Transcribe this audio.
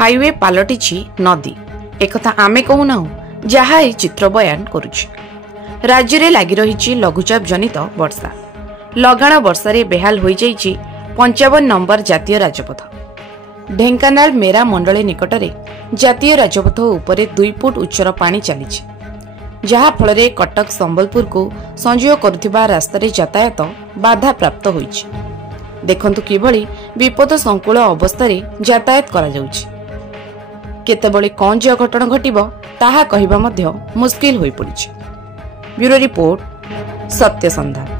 Highway पलटि नदी एकथा आमे कहूना जहाँ ए चित्र बयान करुछि। राज्य में लगी रही लघुचाप जनित वर्षा। लगाण वर्षारे बेहाल हो 55 नंबर जातीय राजपथ। ढेंकानाल मेरा मंडली निकटरे जातीय राजपथ उपरे 2 फुट उच्चर पानी चली, जहा फल कटक संबलपुर को संयोग करुथिबा रास्तार यातायात बाधा प्राप्त होइछि। देखंतु किभଳି विपद संकुल अवस्था यातायात करा जाउछि। केतेबळे कौन जे घटना घटिबो ताहा कहिबा मध्य मुश्किल होई पड़िछि। ब्यूरो रिपोर्ट, सत्य संधान।